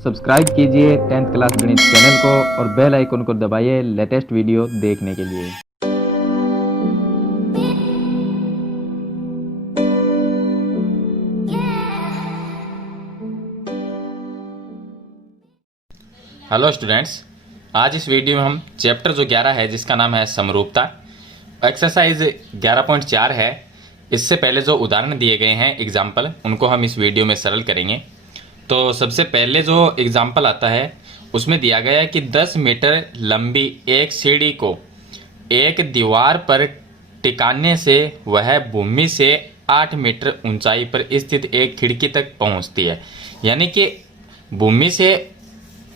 Subscribe कीजिए 10th class गणित channel को और बेल आइकन को दबाइए लेटेस्ट वीडियो देखने के लिए। हेलो स्टूडेंट्स, आज इस वीडियो में हम चैप्टर जो 11 है जिसका नाम है समरूपता, एक्सरसाइज 11.4 है। इससे पहले जो उदाहरण दिए गए हैं एग्जाम्पल, उनको हम इस वीडियो में सरल करेंगे। तो सबसे पहले जो एग्जाम्पल आता है उसमें दिया गया है कि 10 मीटर लंबी एक सीढ़ी को एक दीवार पर टिकाने से वह भूमि से 8 मीटर ऊंचाई पर स्थित एक खिड़की तक पहुंचती है। यानी कि भूमि से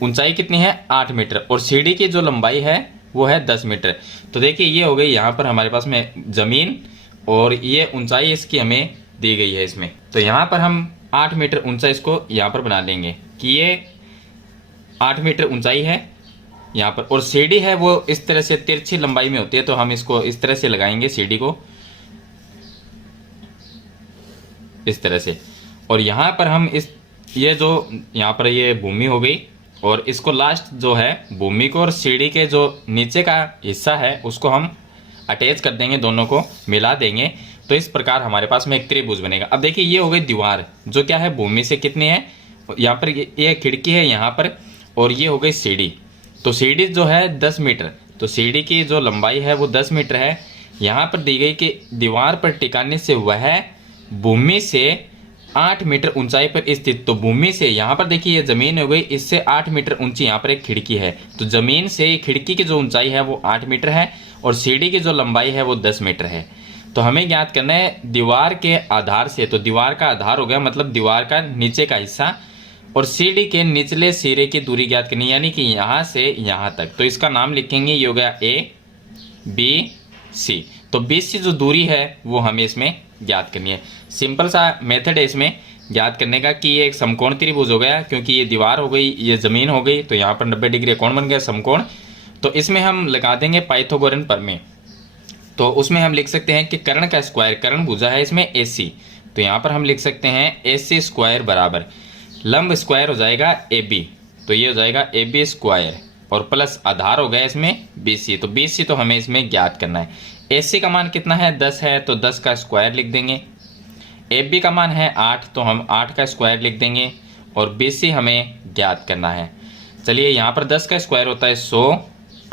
ऊंचाई कितनी है 8 मीटर और सीढ़ी की जो लंबाई है वो है 10 मीटर। तो देखिए ये हो गई यहाँ पर हमारे पास में ज़मीन और ये ऊंचाई इसकी हमें दी गई है इसमें। तो यहाँ पर हम 8 मीटर ऊंचा इसको यहाँ पर बना लेंगे कि ये 8 मीटर ऊंचाई है यहाँ पर, और सीढ़ी है वो इस तरह से तिरछी लंबाई में होती है। तो हम इसको इस तरह से लगाएंगे सीढ़ी को इस तरह से, और यहाँ पर हम ये जो यहाँ पर ये भूमि हो गई और इसको लास्ट जो है भूमि को और सीढ़ी के जो नीचे का हिस्सा है उसको हम अटैच कर देंगे, दोनों को मिला देंगे। तो इस प्रकार हमारे पास में एक त्रिभुज बनेगा। अब देखिए ये हो गई दीवार जो क्या है भूमि से कितनी है, यहाँ पर ये खिड़की है यहाँ पर, और ये हो गई सीढ़ी। तो सीढ़ी जो है 10 मीटर, तो सीढ़ी की जो लंबाई है वो 10 मीटर है। यहाँ पर दी गई कि दीवार पर टिकाने से वह भूमि से 8 मीटर ऊंचाई पर स्थित। तो भूमि से यहाँ पर देखिए ये ज़मीन हो गई, इससे 8 मीटर ऊंची यहाँ पर एक खिड़की है। तो ज़मीन से खिड़की की जो ऊंचाई है वो 8 मीटर है और सीढ़ी की जो लंबाई है वो 10 मीटर है। तो हमें ज्ञात करना है दीवार के आधार से। तो दीवार का आधार हो गया मतलब दीवार का नीचे का हिस्सा, और सीढ़ी के निचले सिरे की दूरी ज्ञात करनी, यानी कि यहाँ से यहाँ तक। तो इसका नाम लिखेंगे, ये हो गया ABC। तो BC जो दूरी है वो हमें इसमें ज्ञात करनी है। सिंपल सा मेथड है इसमें ज्ञात करने का कि ये एक समकोण त्रिभुज हो गया, क्योंकि ये दीवार हो गई, ये ज़मीन हो गई, तो यहाँ पर 90 डिग्री कोण बन गया समकोण। तो इसमें हम लगा देंगे पाइथागोरन प्रमेय। तो उसमें हम लिख सकते हैं कि कर्ण का स्क्वायर, कर्ण भुजा है इसमें AC, तो यहाँ पर हम लिख सकते हैं AC स्क्वायर बराबर लंब स्क्वायर हो जाएगा AB, तो ये हो जाएगा AB स्क्वायर, और प्लस आधार हो गया इसमें BC। तो BC तो हमें इसमें ज्ञात करना है। AC का मान कितना है 10 है, तो 10 का स्क्वायर लिख देंगे। AB का मान है 8, तो हम 8 का स्क्वायर लिख देंगे, और BC हमें ज्ञात करना है। चलिए यहाँ पर 10 का स्क्वायर होता है 100,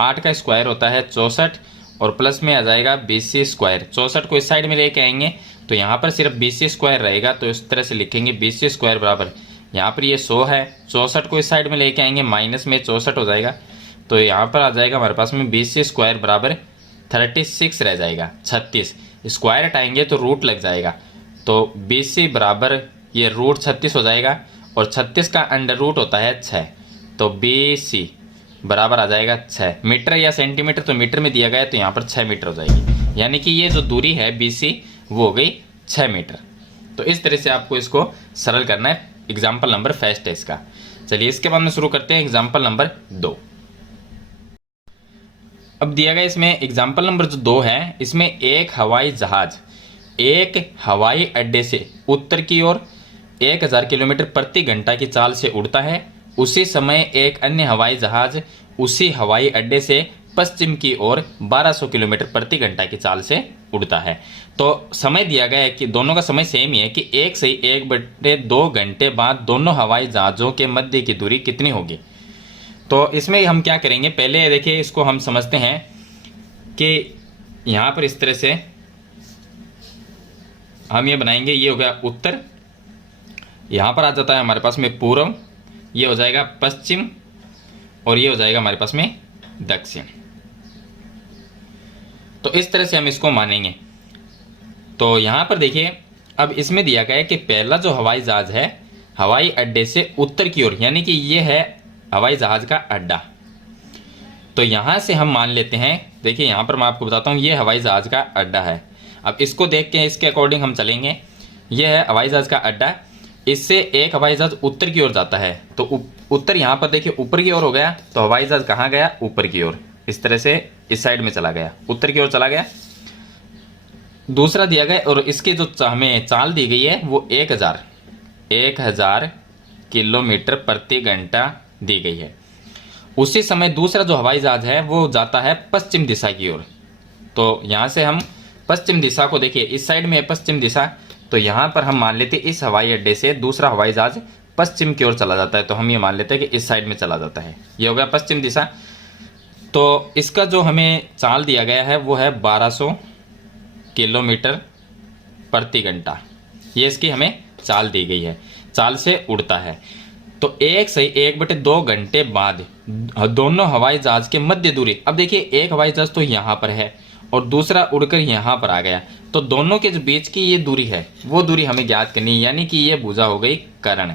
8 का स्क्वायर होता है 64, और प्लस में आ जाएगा BC स्क्वायर। 64 को इस साइड में लेके आएंगे तो यहाँ पर सिर्फ BC स्क्वायर रहेगा, तो इस तरह से लिखेंगे BC स्क्वायर बराबर, यहाँ पर ये 100 है, 64 को इस साइड में लेके आएंगे माइनस में 64 हो जाएगा, तो यहाँ पर आ जाएगा हमारे पास में BC स्क्वायर बराबर 36 रह जाएगा। 36 स्क्वायर हटाएंगे तो रूट लग जाएगा, तो BC बराबर ये रूट 36 हो जाएगा, और 36 का अंडर रूट होता है 6, तो BC बराबर आ जाएगा 6 मीटर या सेंटीमीटर, तो मीटर में दिया गया है तो यहाँ पर 6 मीटर हो जाएगी। यानी कि ये जो दूरी है BC वो हो गई 6 मीटर। तो इस तरह से आपको इसको सरल करना है। एग्जाम्पल नंबर फर्स्ट है इसका। चलिए इसके बाद में शुरू करते हैं एग्जाम्पल नंबर 2। अब दिया गया इसमें एग्जाम्पल नंबर जो 2 है, इसमें एक हवाई जहाज एक हवाई अड्डे से उत्तर की ओर 1000 किलोमीटर प्रति घंटा की चाल से उड़ता है। उसी समय एक अन्य हवाई जहाज उसी हवाई अड्डे से पश्चिम की ओर 1200 किलोमीटर प्रति घंटा की चाल से उड़ता है। तो समय दिया गया है कि दोनों का समय सेम ही है कि 1 से 1/2 घंटे बाद दोनों हवाई जहाज़ों के मध्य की दूरी कितनी होगी। तो इसमें हम क्या करेंगे, पहले देखिए इसको हम समझते हैं कि यहाँ पर इस तरह से हम ये बनाएंगे, ये हो गया उत्तर, यहाँ पर आ जाता है हमारे पास में पूर्व, ये हो जाएगा पश्चिम, और ये हो जाएगा हमारे पास में दक्षिण। तो इस तरह से हम इसको मानेंगे। तो यहाँ पर देखिए अब इसमें दिया गया है कि पहला जो हवाई जहाज है हवाई अड्डे से उत्तर की ओर, यानी कि ये है हवाई जहाज का अड्डा। तो यहाँ से हम मान लेते हैं, देखिए यहाँ पर मैं आपको बताता हूँ ये हवाई जहाज का अड्डा है। अब इसको देख के इसके अकॉर्डिंग हम चलेंगे। ये है हवाई जहाज का अड्डा, इससे एक हवाई जहाज उत्तर की ओर जाता है, तो उत्तर यहाँ पर देखिए ऊपर की ओर हो गया, तो हवाई जहाज कहाँ गया ऊपर की ओर, इस तरह से इस साइड में चला गया, उत्तर की ओर चला गया। दूसरा दिया गया और इसकी जो हमें चाल दी गई है वो 1000 किलोमीटर प्रति घंटा दी गई है। उसी समय दूसरा जो हवाई जहाज है वो जाता है पश्चिम दिशा की ओर। तो यहाँ से हम पश्चिम दिशा को देखिए, इस साइड में है पश्चिम दिशा, तो यहाँ पर हम मान लेते हैं इस हवाई अड्डे से दूसरा हवाई जहाज पश्चिम की ओर चला जाता है, तो हम ये मान लेते हैं कि इस साइड में चला जाता है। ये हो गया पश्चिम दिशा। तो इसका जो हमें चाल दिया गया है वो है 1200 किलोमीटर प्रति घंटा। ये इसकी हमें चाल दी गई है, चाल से उड़ता है। तो 1/2 घंटे बाद दोनों हवाई जहाज के मध्य दूरी, अब देखिए एक हवाई जहाज तो यहाँ पर है और दूसरा उड़कर यहाँ पर आ गया, तो दोनों के जो बीच की ये दूरी है वो दूरी हमें ज्ञात करनी है, यानी कि ये भुजा हो गई कर्ण,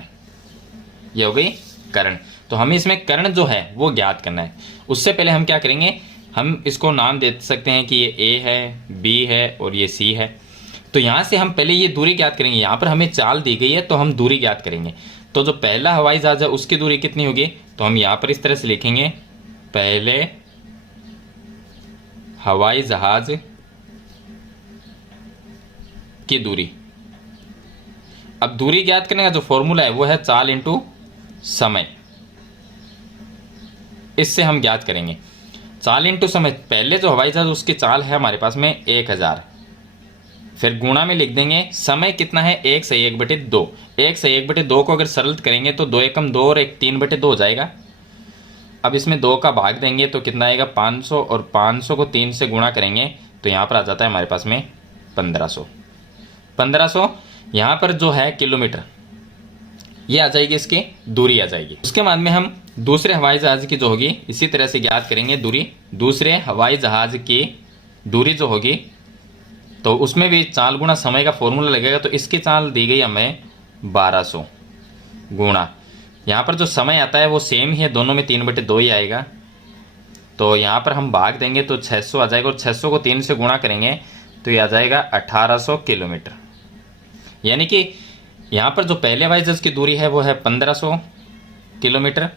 ये हो गई कर्ण। तो हमें इसमें कर्ण जो है वो ज्ञात करना है। उससे पहले हम क्या करेंगे, हम इसको नाम दे सकते हैं कि ये ए है, बी है और ये सी है। तो यहाँ से हम पहले ये दूरी ज्ञात करेंगे। यहाँ पर हमें चाल दी गई है तो हम दूरी ज्ञात करेंगे। तो जो पहला हवाई जहाज है उसकी दूरी कितनी होगी, तो हम यहाँ पर इस तरह से लिखेंगे, पहले हवाई जहाज की दूरी। अब दूरी ज्ञात करने का जो फॉर्मूला है वो है चाल इंटू समय। इससे हम ज्ञात करेंगे चाल इंटू समय। पहले जो हवाई जहाज उसकी चाल है हमारे पास में 1000, फिर गुणा में लिख देंगे समय कितना है 1/1/2। 1/1/2 को अगर सरल करेंगे तो 2 एकम 2 और 1 3/2 हो जाएगा। अब इसमें 2 का भाग देंगे तो कितना आएगा 500, और 500 को 3 से गुणा करेंगे तो यहाँ पर आ जाता है हमारे पास में 1500। यहाँ पर जो है किलोमीटर, ये आ जाएगी इसकी दूरी आ जाएगी। उसके बाद में हम दूसरे हवाई जहाज की जो होगी इसी तरह से ज्ञात करेंगे दूरी। दूसरे हवाई जहाज की दूरी जो होगी तो उसमें भी चाल गुणा समय का फॉर्मूला लगेगा। तो इसकी चाल दी गई हमें 1200 गुणा, यहाँ पर जो समय आता है वो सेम ही है, दोनों में 3/2 ही आएगा। तो यहाँ पर हम भाग देंगे तो 600 आ जाएगा, और 600 को 3 से गुणा करेंगे तो ये आ जाएगा 1800 किलोमीटर। यानी कि यहाँ पर जो पहले हवाई जहाज की दूरी है वो है 1500 किलोमीटर,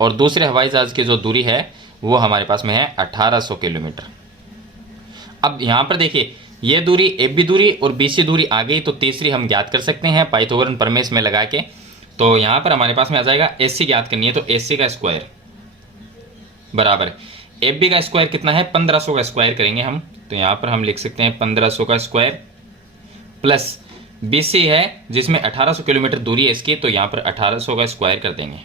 और दूसरे हवाई जहाज की जो दूरी है वो हमारे पास में है 1800 किलोमीटर। अब यहाँ पर देखिए ये दूरी ए बी दूरी और बी सी दूरी आ गई, तो तीसरी हम ज्ञात कर सकते हैं पाइथागोरन प्रमेय में लगा के। तो यहाँ पर हमारे पास में आ जाएगा ए सी ज्ञात करनी है, तो ए सी का स्क्वायर बराबर ए बी का स्क्वायर कितना है 1500 का स्क्वायर करेंगे हम, तो यहाँ पर हम लिख सकते हैं 1500 का स्क्वायर प्लस बी सी है जिसमें 1800 किलोमीटर दूरी है इसकी, तो यहाँ पर 1800 का स्क्वायर कर देंगे।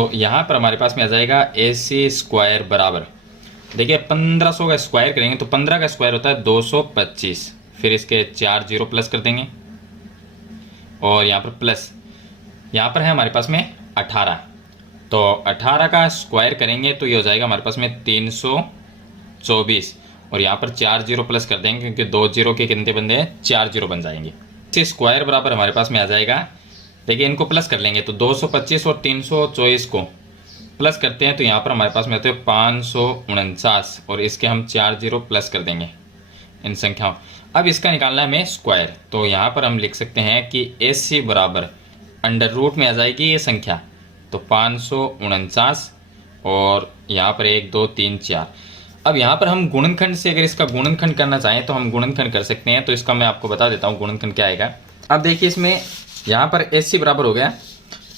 तो यहाँ पर हमारे पास में आ जाएगा ए सी स्क्वायर बराबर, देखिए 1500 का स्क्वायर करेंगे तो 15 का स्क्वायर होता है 225, फिर इसके 4 जीरो प्लस कर देंगे, और यहाँ पर प्लस, यहाँ पर है हमारे पास में 18, तो 18 का स्क्वायर करेंगे तो ये हो जाएगा हमारे पास में 324, और यहाँ पर 4 जीरो प्लस कर देंगे क्योंकि 2 जीरो के कितने बनते हैं 4 जीरो बन जाएंगे। इसी स्क्वायर बराबर हमारे पास में आ जाएगा, देखिए इनको प्लस कर लेंगे तो 225 और 324 को प्लस करते हैं तो यहाँ पर हमारे पास में आते हैं 549, और इसके हम 4 जीरो प्लस कर देंगे इन संख्याओं। अब इसका निकालना है हमें स्क्वायर, तो यहाँ पर हम लिख सकते हैं कि ए सी बराबर अंडर रूट में आ जाएगी ये संख्या, तो 549 और यहाँ पर 1 2 3 4। अब यहाँ पर हम गुणनखंड से अगर इसका गुणनखंड करना चाहें तो हम गुणनखंड कर सकते हैं, तो इसका मैं आपको बता देता हूँ गुणनखंड क्या आएगा। अब देखिए इसमें यहाँ पर ए सी बराबर हो गया,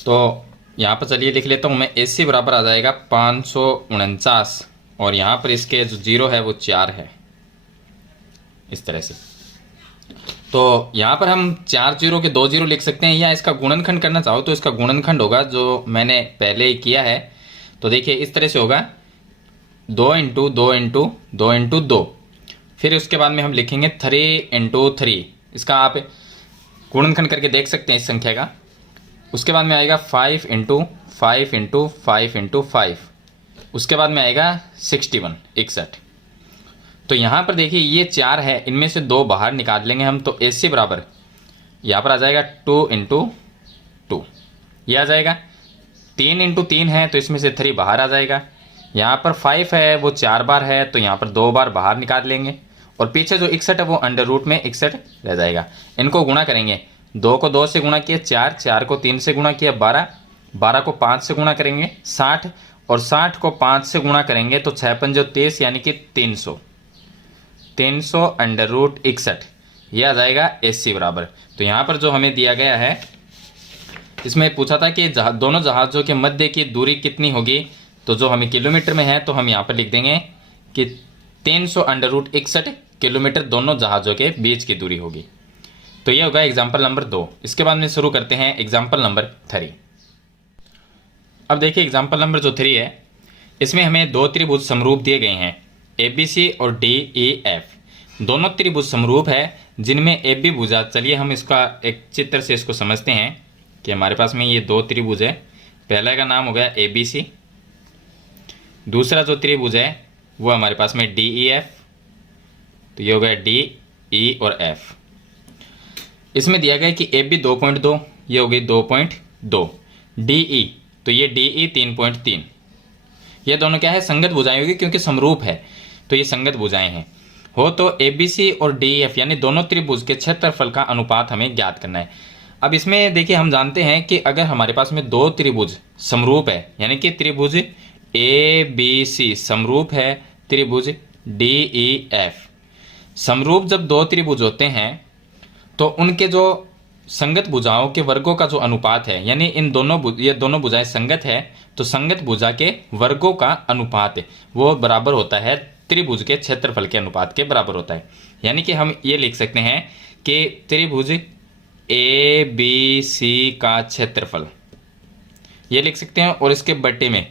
तो यहाँ पर चलिए लिख लेता हूँ मैं, ए सी बराबर आ जाएगा 549, और यहाँ पर इसके जो जीरो है वो 4 है, इस तरह से। तो यहाँ पर हम 4 जीरो के 2 जीरो लिख सकते हैं, या इसका गुणनखंड करना चाहो तो इसका गुणनखंड होगा जो मैंने पहले ही किया है। तो देखिए इस तरह से होगा 2 × 2 × 2 × 2, फिर उसके बाद में हम लिखेंगे 3 × 3, इसका आप गुणनखंड करके देख सकते हैं इस संख्या का। उसके बाद में आएगा 5 × 5 × 5 × 5, उसके बाद में आएगा 61। तो यहाँ पर देखिए ये 4 है, इनमें से 2 बाहर निकाल लेंगे हम, तो ए सी बराबर यहाँ पर आ जाएगा 2 × 2, ये आ जाएगा। 3 × 3 है तो इसमें से 3 बाहर आ जाएगा। यहाँ पर 5 है वो 4 बार है, तो यहाँ पर 2 बार बाहर निकाल लेंगे, और पीछे जो 61 है वो अंडर रूट में 61 रह जाएगा। इनको गुणा करेंगे, 2 को 2 से गुणा किया 4, 4 को 3 से गुणा किया 12, 12 को 5 से गुणा करेंगे 60, और 60 को 5 से गुणा करेंगे तो 6 पंजो 30, यानी कि 300 अंडर रूट 61, ये आ जाएगा ए सी बराबर। तो यहाँ पर जो हमें दिया गया है इसमें पूछा था कि दोनों जहाज़ों के मध्य की दूरी कितनी होगी, तो जो हमें किलोमीटर में है तो हम यहाँ पर लिख देंगे कि 300√61 किलोमीटर दोनों जहाज़ों के बीच की दूरी होगी। तो ये होगा एग्जाम्पल नंबर 2। इसके बाद में शुरू करते हैं एग्जाम्पल नंबर 3। अब देखिए एग्जाम्पल नंबर जो 3 है, इसमें हमें दो त्रिभुज समरूप दिए गए हैं, ABC और DEF। दोनों त्रिभुज समरूप है जिनमें AB भुजा, चलिए हम इसका एक चित्र से इसको समझते हैं कि हमारे पास में ये दो त्रिभुज है। पहला का नाम हो गया ABC, दूसरा जो त्रिभुज है वो हमारे पास में DEF, तो ये हो गया DE और F। इसमें दिया गया कि AB 2.2, ये हो गई 2.2, DE, तो ये DE 3.3। ये दोनों क्या है, संगत भुजाएं होगी क्योंकि समरूप है, तो ये संगत भुजाएं हैं। हो तो ABC और DEF यानी दोनों त्रिभुज के क्षेत्रफल का अनुपात हमें ज्ञात करना है। अब इसमें देखिए हम जानते हैं कि अगर हमारे पास में दो त्रिभुज समरूप है, यानी कि त्रिभुज ABC समरूप है त्रिभुज DEF। समरूप जब दो त्रिभुज होते हैं तो उनके जो संगत भुजाओं के वर्गों का जो अनुपात है, यानी इन दोनों ये दोनों भुजाएं संगत है, तो संगत भुजा के वर्गों का अनुपात वो बराबर होता है त्रिभुज के क्षेत्रफल के अनुपात के बराबर होता है। यानी कि हम ये लिख सकते हैं कि त्रिभुज ABC का क्षेत्रफल ये लिख सकते हैं, और इसके बट्टे में,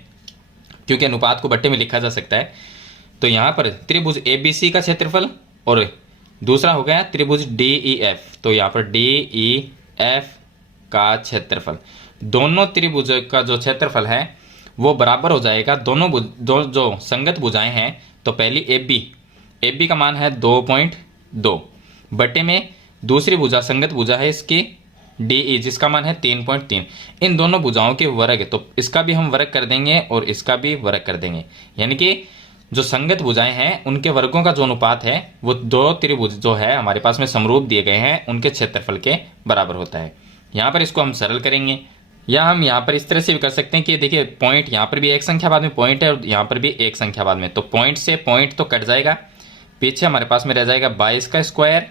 क्योंकि अनुपात को बट्टे में लिखा जा सकता है, तो यहाँ पर त्रिभुज ABC का क्षेत्रफल और दूसरा हो गया त्रिभुज DEF, तो यहाँ पर DEF का क्षेत्रफल, दोनों त्रिभुज का जो क्षेत्रफल है वो बराबर हो जाएगा दोनों जो संगत भुजाएं हैं। तो पहली AB का मान है 2.2 बटे में दूसरी भुजा संगत भुजा है इसकी DE जिसका मान है 3.3। इन दोनों भुजाओं के वर्ग, तो इसका भी हम वर्ग कर देंगे और इसका भी वर्ग कर देंगे, यानी कि जो संगत भुजाएं हैं उनके वर्गों का जो अनुपात है वो दो त्रिभुज जो है हमारे पास में समरूप दिए गए हैं उनके क्षेत्रफल के बराबर होता है। यहाँ पर इसको हम सरल करेंगे, या हम यहाँ पर इस तरह से भी कर सकते हैं कि देखिए पॉइंट यहाँ पर भी एक संख्या बाद में पॉइंट है और यहाँ पर भी एक संख्या बाद में, तो पॉइंट से पॉइंट तो कट जाएगा, पीछे हमारे पास में रह जाएगा 22 का स्क्वायर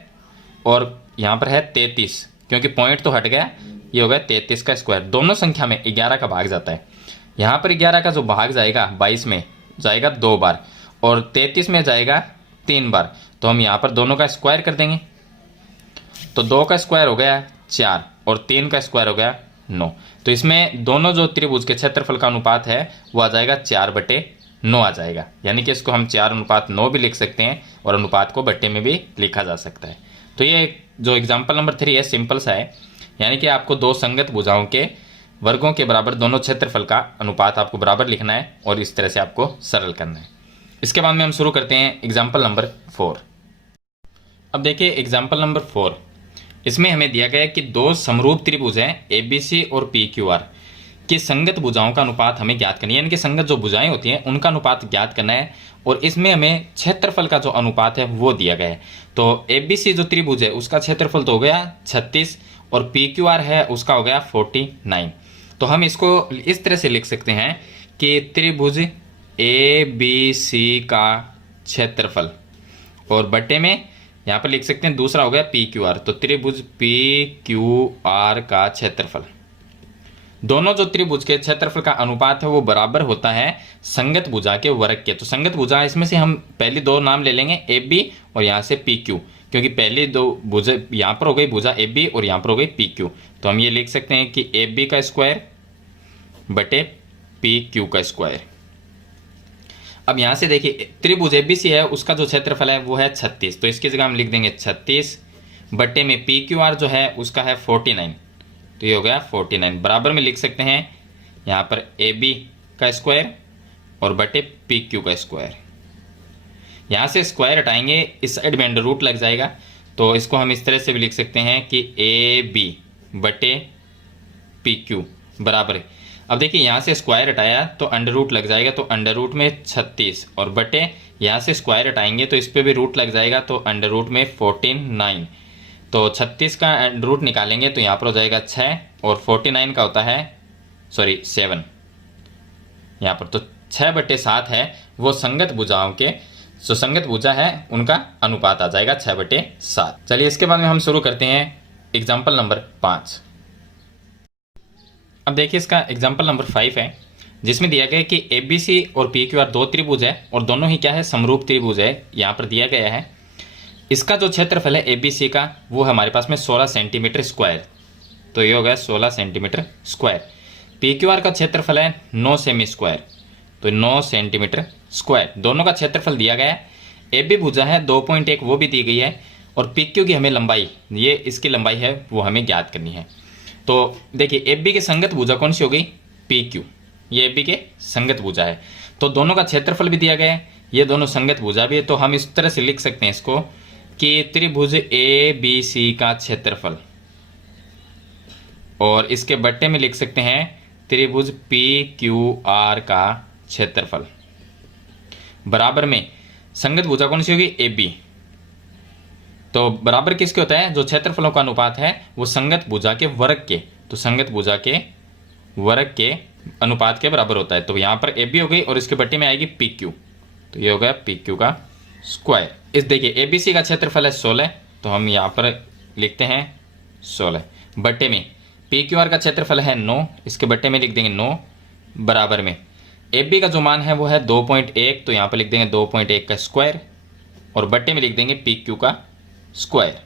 और यहाँ पर है 33, क्योंकि पॉइंट तो हट गया, ये हो गया 33 का स्क्वायर। दोनों संख्या में 11 का भाग जाता है, यहाँ पर 11 का जो भाग जाएगा 22 में जाएगा 2 बार और 33 में जाएगा 3 बार, तो हम यहाँ पर दोनों का स्क्वायर कर देंगे, तो 2 का स्क्वायर हो गया 4 और 3 का स्क्वायर हो गया 9। तो इसमें दोनों जो त्रिभुज के क्षेत्रफल का अनुपात है वो आ जाएगा 4/9 आ जाएगा, यानी कि इसको हम 4:9 भी लिख सकते हैं और अनुपात को बट्टे में भी लिखा जा सकता है। तो ये जो एग्जाम्पल नंबर 3 है सिंपल सा है, यानी कि आपको दो संगत भुजाओं के वर्गों के बराबर दोनों क्षेत्रफल का अनुपात आपको बराबर लिखना है और इस तरह से आपको सरल करना है। इसके बाद में हम शुरू करते हैं एग्जाम्पल नंबर 4। अब देखिए एग्जाम्पल नंबर 4, इसमें हमें दिया गया है कि दो समरूप त्रिभुज हैं ABC और PQR की संगत भुजाओं का अनुपात हमें ज्ञात करना है, यानी कि संगत जो भुजाएं होती हैं उनका अनुपात ज्ञात करना है, और इसमें हमें क्षेत्रफल का जो अनुपात है वो दिया गया है। तो ABC जो त्रिभुज है उसका क्षेत्रफल तो हो गया 36 और PQR है उसका हो गया 49। तो हम इसको इस तरह से लिख सकते हैं कि त्रिभुज ABC का क्षेत्रफल और बटे में यहाँ पर लिख सकते हैं दूसरा हो गया PQR, तो त्रिभुज PQR का क्षेत्रफल। दोनों जो त्रिभुज के क्षेत्रफल का अनुपात है वो बराबर होता है संगत भुजा के वर्ग के। तो संगत भुजा इसमें से हम पहली दो नाम ले लेंगे AB और यहाँ से PQ, क्योंकि पहली दो भुजा यहाँ पर हो गई भुजा AB और यहाँ पर हो गई PQ। तो हम ये लिख सकते हैं कि AB का स्क्वायर बटे PQ का स्क्वायर। अब यहाँ से देखिए त्रिभुज ABC है उसका जो क्षेत्रफल है वो है 36, तो इसकी जगह हम लिख देंगे 36 बट्टे में PQR जो है उसका है 49, तो ये हो गया 49। बराबर में लिख सकते हैं यहाँ पर AB का स्क्वायर और बटे PQ का स्क्वायर। यहाँ से स्क्वायर हटाएंगे, इस साइड में अंडर रूट लग जाएगा, तो इसको हम इस तरह से भी लिख सकते हैं कि AB बटे PQ बराबर है। अब देखिए यहाँ से स्क्वायर हटाया तो अंडर रूट लग जाएगा, तो अंडर रूट में 36 और बटे यहाँ से स्क्वायर हटाएंगे तो इस पर भी रूट लग जाएगा, तो अंडर रूट में 49। तो 36 का अंडर रूट निकालेंगे तो यहाँ पर हो जाएगा 6 और 49 का होता है 7 यहाँ पर, तो 6/7 है वो संगत भुजाओं के जो संगत भुजा है उनका अनुपात आ जाएगा 6/7। चलिए इसके बाद में हम शुरू करते हैं एग्जाम्पल नंबर 5। अब देखिए इसका एग्जाम्पल नंबर 5 है, जिसमें दिया गया है कि ABC और PQR दो त्रिभुज है और दोनों ही क्या है, समरूप त्रिभुज है। यहाँ पर दिया गया है इसका जो क्षेत्रफल है ABC का वो है हमारे पास में 16 सेंटीमीटर स्क्वायर, तो ये हो गया 16 सेंटीमीटर स्क्वायर। PQR का क्षेत्रफल है 9 सेमी स्क्वायर, तो 9 सेंटीमीटर स्क्वायर। दोनों का क्षेत्रफल दिया गया है। AB भुजा है 2.1 वो भी दी गई है, और PQ की हमें लंबाई, ये इसकी लंबाई है वो हमें ज्ञात करनी है। तो देखिए AB के संगत भुजा कौन सी हो गई, PQ, ये AB के संगत भुजा है। तो दोनों का क्षेत्रफल भी दिया गया है, ये दोनों संगत भुजा भी है। तो हम इस तरह से लिख सकते हैं इसको कि त्रिभुज ABC का क्षेत्रफल, और इसके बट्टे में लिख सकते हैं त्रिभुज PQR का क्षेत्रफल, बराबर में संगत भुजा कौन सी होगी, AB। तो बराबर किसके होता है, जो क्षेत्रफलों का अनुपात है वो संगत भुजा के वर्ग के, तो संगत भुजा के वर्ग के अनुपात के बराबर होता है। तो यहाँ पर AB हो गई और इसके बट्टे में आएगी PQ, तो ये हो गया PQ का स्क्वायर। इस देखिए ABC का क्षेत्रफल है 16, तो हम यहाँ पर लिखते हैं 16, बट्टे में PQR का क्षेत्रफल है 9, इसके बट्टे में लिख देंगे 9, बराबर में AB का जो मान है वो है 2.1, तो यहाँ पर लिख देंगे 2.1 का स्क्वायर, और बट्टे में लिख देंगे PQ का स्क्वायर।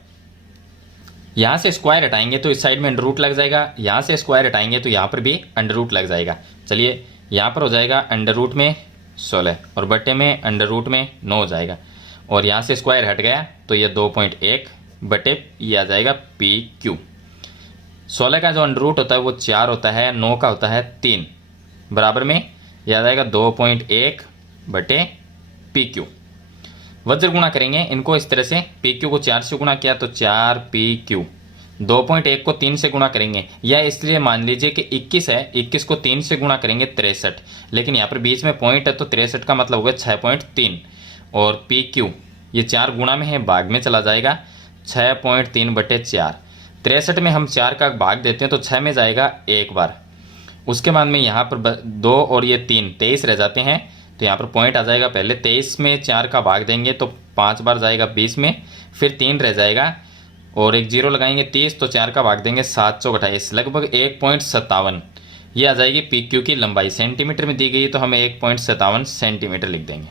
यहाँ से स्क्वायर हटाएंगे तो इस साइड में अंडर रूट लग जाएगा, यहाँ से स्क्वायर हटाएंगे तो यहाँ पर भी अंडर रूट लग जाएगा। चलिए यहाँ पर हो जाएगा अंडर रूट में 16 और बट्टे में अंडर रूट में 9 हो जाएगा, और यहाँ से स्क्वायर हट गया तो ये 2.1 बटे ये आ जाएगा PQ। 16 का जो अंडर रूट होता है वो 4 होता है, 9 का होता है 3, बराबर में ये आ जाएगा 2.1 बटे PQ। वज्र गुणा करेंगे इनको इस तरह से, PQ को 4 से गुणा किया तो 4PQ, 2.1 को 3 से गुणा करेंगे, या इसलिए मान लीजिए कि 21 है, 21 को 3 से गुणा करेंगे 63, लेकिन यहाँ पर बीच में पॉइंट है तो 63 का मतलब होगा 6.3, और PQ ये 4 गुणा में है, भाग में चला जाएगा 6.3 बटे 4। 63 में हम 4 का भाग देते हैं तो 6 में जाएगा एक बार, उसके बाद में यहाँ पर 2 और ये 3 23 रह जाते हैं, तो यहाँ पर पॉइंट आ जाएगा। पहले 23 में 4 का भाग देंगे तो 5 बार जाएगा 20 में, फिर 3 रह जाएगा और एक 0 लगाएंगे 30, तो 4 का भाग देंगे 7 चौक 28, लगभग 1.57 ये आ जाएगी PQ की लंबाई। सेंटीमीटर में दी गई है तो हमें 1.57 सेंटीमीटर लिख देंगे।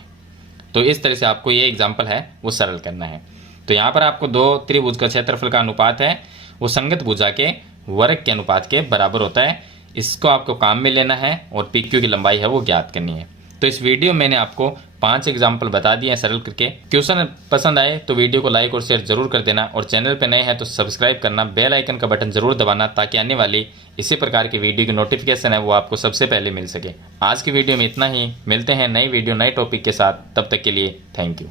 तो इस तरह से आपको ये एग्जाम्पल है वो सरल करना है। तो यहाँ पर आपको दो त्रिभुज का क्षेत्रफल का अनुपात है वो संगत भुजा के वर्ग के अनुपात के बराबर होता है, इसको आपको काम में लेना है और PQ की लंबाई है वो ज्ञात करनी है। तो इस वीडियो में मैंने आपको 5 एग्जाम्पल बता दिए हैं सरल करके। क्वेश्चन पसंद आए तो वीडियो को लाइक और शेयर जरूर कर देना, और चैनल पे नए हैं तो सब्सक्राइब करना, बेल आइकन का बटन जरूर दबाना, ताकि आने वाली इसी प्रकार की वीडियो की नोटिफिकेशन है वो आपको सबसे पहले मिल सके। आज की वीडियो में इतना ही, मिलते हैं नई वीडियो नए टॉपिक के साथ, तब तक के लिए थैंक यू।